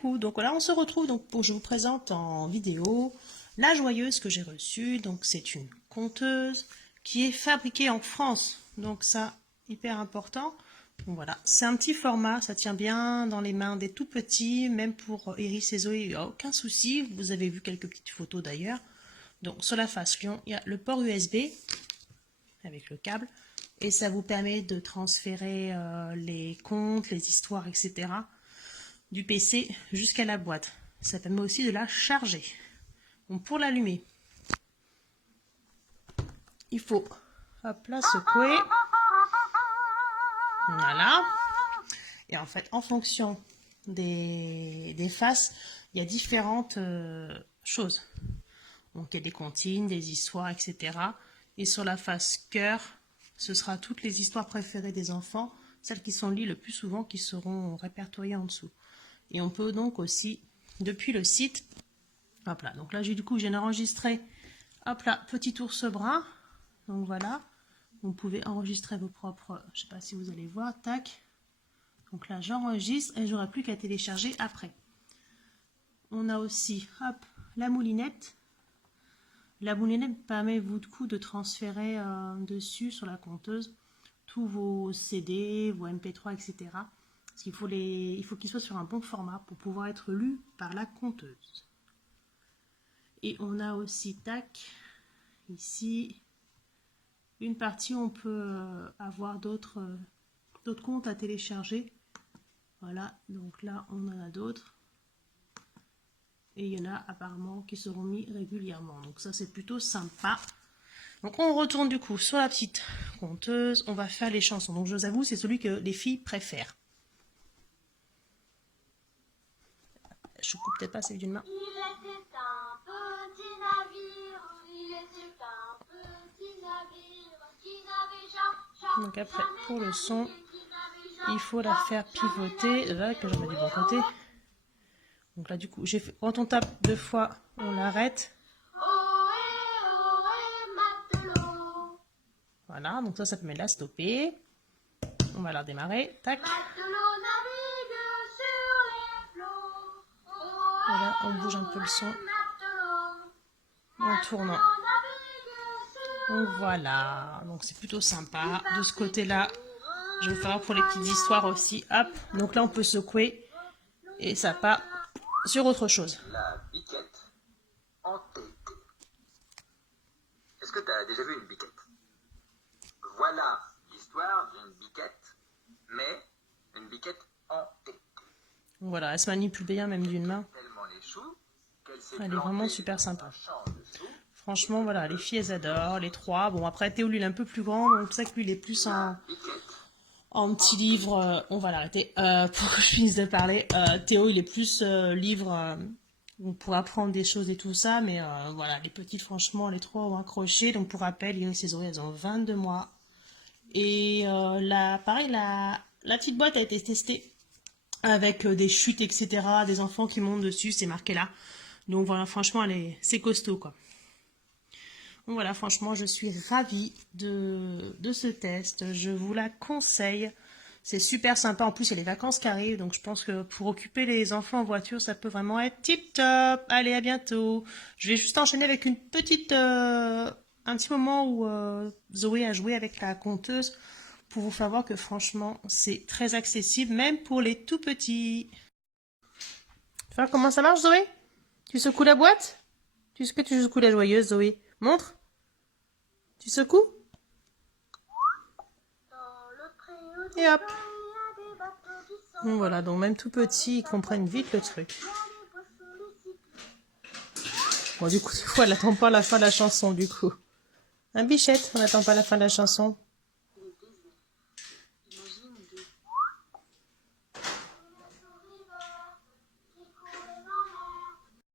beaucoup. Donc là, on se retrouve. Donc je vous présente en vidéo la joyeuse que j'ai reçue. Donc c'est une conteuse qui est fabriquée en France. Donc ça, hyper important. Donc voilà, c'est un petit format, ça tient bien dans les mains des tout petits, même pour Iris et Zoé, il n'y a aucun souci. Vous avez vu quelques petites photos d'ailleurs. Donc sur la face lion, il y a le port USB avec le câble. Et ça vous permet de transférer les contes, les histoires, etc. du PC jusqu'à la boîte. Ça permet aussi de la charger. Donc pour l'allumer, il faut hop là secouer. Voilà. Et en fait, en fonction des faces, il y a différentes choses. Donc il y a des comptines, des histoires, etc. Et sur la face cœur, ce sera toutes les histoires préférées des enfants, celles qui sont liées le plus souvent, qui seront répertoriées en dessous. Et on peut donc aussi, depuis le site, hop là, donc là du coup j'ai enregistré, hop là, petit ours brun, donc voilà, vous pouvez enregistrer vos propres, je sais pas si vous allez voir, tac, donc là j'enregistre et j'aurai plus qu'à télécharger après. On a aussi, hop, la moulinette. La moulinette permet du coup de transférer dessus sur la conteuse tous vos CD, vos MP3, etc. Parce qu'il faut qu'ils soient sur un bon format pour pouvoir être lus par la conteuse. Et on a aussi, tac, ici, une partie où on peut avoir d'autres comptes à télécharger. Voilà, donc là on en a d'autres. Et il y en a apparemment qui seront mis régulièrement. Donc ça c'est plutôt sympa. Donc on retourne du coup sur la petite conteuse. On va faire les chansons. Donc je vous avoue c'est celui que les filles préfèrent. Je coupe peut-être pas celui d'une main. Il était un petit navire. Il était un petit navire qui n'avait Donc après pour le son, il faut la faire pivoter. Là que j'en mets du bon côté. Donc là du coup, quand on tape 2 fois, on l'arrête. Voilà, donc ça permet de la stopper. On va la redémarrer. Tac. Voilà, on bouge un peu le son en tournant. Donc voilà, donc c'est plutôt sympa. De ce côté-là, je vais vous faire pour les petites histoires aussi. Hop, donc là on peut secouer et ça part sur autre chose. La biquette en thé. Est-ce que tu as déjà vu une biquette? Voilà l'histoire d'une biquette, mais une biquette en thé. Voilà, elle se manipule bien même d'une main. Tellement les choux qu'elle s'est Elle est vraiment plantée super dans sympa. un champ de choux. Franchement, voilà, les filles elles adorent, les trois. Bon, après Théo lui il est un peu plus grand, donc c'est ça que lui il est plus en petit livre. On va l'arrêter pour que je finisse de parler. Théo il est plus livre pour apprendre des choses et tout ça, mais voilà, les petites franchement, les trois ont accroché. Donc pour rappel, Iris et Zoé elles ont 22 mois. Et pareil, la petite boîte a été testée avec des chutes, etc., des enfants qui montent dessus, c'est marqué là. Donc voilà, franchement, c'est costaud, quoi. Donc voilà, franchement, je suis ravie de ce test. Je vous la conseille. C'est super sympa. En plus, il y a les vacances qui arrivent, donc je pense que pour occuper les enfants en voiture, ça peut vraiment être tip top. Allez, à bientôt. Je vais juste enchaîner avec un petit moment où Zoé a joué avec la conteuse pour vous faire voir que franchement, c'est très accessible, même pour les tout petits. Enfin, comment ça marche, Zoé? Tu secoues la boîte? Tu secoues la joyeuse, Zoé? Montre. Tu secoues? Et hop. Donc voilà, donc même tout petit, ils comprennent vite le truc. Bon, du coup, des fois, elle n'attend pas la fin de la chanson, du coup. Un bichette, on n'attend pas la fin de la chanson.